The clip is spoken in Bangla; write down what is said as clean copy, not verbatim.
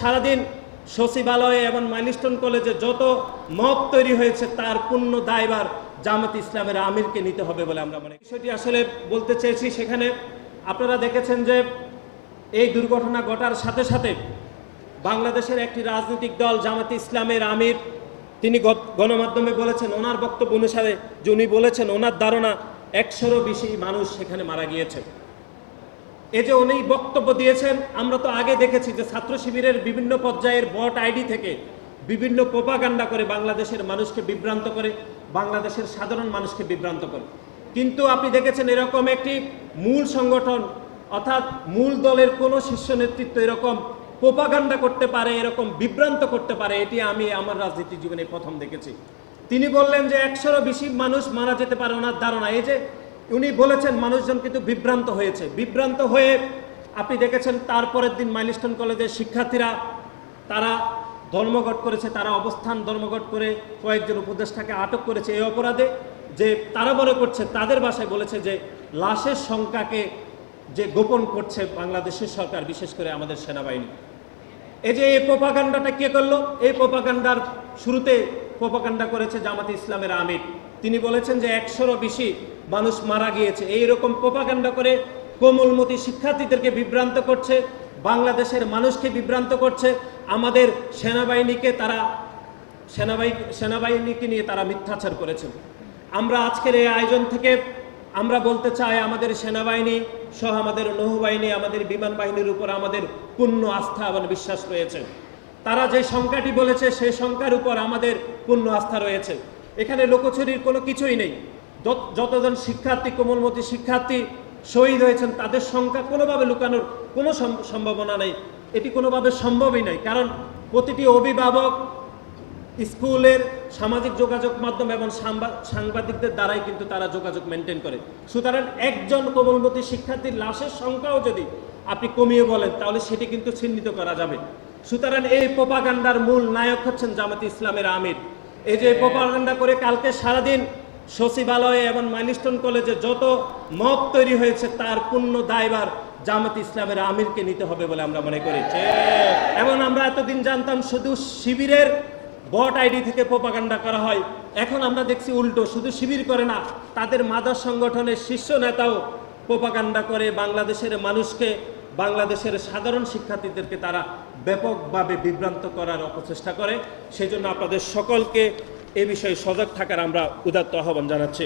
সারাদিন সচিবালয়ে এবং মাইলস্টোন কলেজে যত মব তৈরি হয়েছে তার পূর্ণ দায়ভার জামাত ইসলামের আমিরকে নিতে হবে বলে আমরা মনে করি। বিষয়টি আসলে বলতে চেয়েছি, সেখানে আপনারা দেখেছেন যে এই দুর্ঘটনা ঘটার সাথে সাথে বাংলাদেশের একটি রাজনৈতিক দল জামাত ইসলামের আমির তিনি গণমাধ্যমে বলেছেন, ওনার বক্তব্য অনুসারে যে উনি বলেছেন ওনার ধারণা 100-এরও বেশি মানুষ সেখানে মারা গিয়েছে। এই যে উনি বক্তব্য দিয়েছেন, আমরা তো আগে দেখেছি যে ছাত্র শিবিরের বিভিন্ন পর্যায়ের বট আইডি থেকে বিভিন্ন প্রোপাগান্ডা করে বাংলাদেশের মানুষকে বিভ্রান্ত করে, বাংলাদেশের সাধারণ মানুষকে বিভ্রান্ত করে। কিন্তু আপনি দেখেছেন এরকম একটি মূল সংগঠন অর্থাৎ মূল দলের কোনো শীর্ষ নেতৃত্ব এরকম প্রোপাগান্ডা করতে পারে, এরকম বিভ্রান্ত করতে পারে, এটি আমি আমার রাজনীতি জীবনে প্রথম দেখেছি। তিনি বললেন যে 100-এরও বেশি মানুষ মারা যেতে পারে ওনার ধারণা। এই যে উনি বলেছেন মানুষজন কিন্তু বিভ্রান্ত হয়েছে, বিভ্রান্ত হয়ে আপনি দেখেছেন তারপরের দিন মাইলস্টোন কলেজের শিক্ষার্থীরা তারা ধর্মঘট করেছে, তারা অবস্থান ধর্মঘট করে কয়েকজন উপদেষ্টাকে আটক করেছে এই অপরাধে যে তারা মনে করছে, তাদের ভাষায় বলেছে যে লাশের সংখ্যাকে যে গোপন করছে বাংলাদেশের সরকার, বিশেষ করে আমাদের সেনাবাহিনী। এই যে এই প্রোপাগান্ডাটা কে করলো? এই প্রোপাগান্ডার শুরুতে প্রোপাগান্ডা করেছে জামাতে ইসলামের আমির। তিনি বলেছেন যে 100-এরও বেশি মানুষ মারা গিয়েছে। এইরকম প্রোপাগান্ডা করে কোমলমতি শিক্ষার্থীদেরকে বিভ্রান্ত করছে, বাংলাদেশের মানুষকে বিভ্রান্ত করছে, আমাদের সেনাবাহিনীকে নিয়ে তারা মিথ্যাচার করেছেন। আমরা আজকের এই আয়োজন থেকে আমরা বলতে চাই, আমাদের সেনাবাহিনী সহ আমাদের নৌবাহিনী, আমাদের বিমান বাহিনীর উপর আমাদের পূর্ণ আস্থা এবং বিশ্বাস রয়েছে। তারা যে সংখ্যাটি বলেছে সেই সংখ্যার উপর আমাদের পূর্ণ আস্থা রয়েছে। এখানে লোকচুরির কোনো কিছুই নেই। যতজন শিক্ষার্থী, কোমলমতি শিক্ষার্থী শহীদ হয়েছেন তাদের সংখ্যা কোনোভাবে লুকানোর কোনো সম্ভাবনা নেই, এটি কোনোভাবে সম্ভবই নয়। কারণ প্রতিটি অভিভাবক, স্কুলের সামাজিক যোগাযোগ মাধ্যম এবং সাংবাদিকদের দ্বারাই কিন্তু তারা যোগাযোগ মেনটেন করে। সুতরাং একজন কোমলমতি শিক্ষার্থীর লাশের সংখ্যাও যদি আপনি কমিয়ে বলেন তাহলে সেটি কিন্তু চিহ্নিত করা যাবে। সুতরাং এই প্রোপাগান্ডার মূল নায়ক হচ্ছেন জামাত ইসলামের আমির। এই যে প্রোপাগান্ডা করে কালকে সারাদিন সচিবালয়ে এবং মাইলস্টোন কলেজে যত মব তৈরি হয়েছে তার পূর্ণ দায়ভার জামাত ইসলামের আমিরকে নিতে হবে বলে আমরা মনে করি। এমন আমরা এতদিন জানতাম শুধু শিবিরের বট আইডি থেকে প্রোপাগান্ডা করা হয়, এখন আমরা দেখছি উল্টো, শুধু শিবির করে না, তাদের মাদক সংগঠনের শীর্ষ নেতাও প্রোপাগান্ডা করে বাংলাদেশের মানুষকে, বাংলাদেশের সাধারণ শিক্ষার্থীদেরকে তারা ব্যাপকভাবে বিভ্রান্ত করার অপচেষ্টা করে। সেই জন্য আপনাদের সকলকে এ বিষয়ে সজাগ থাকার আমরা উদাত্ত আহ্বান জানাচ্ছি।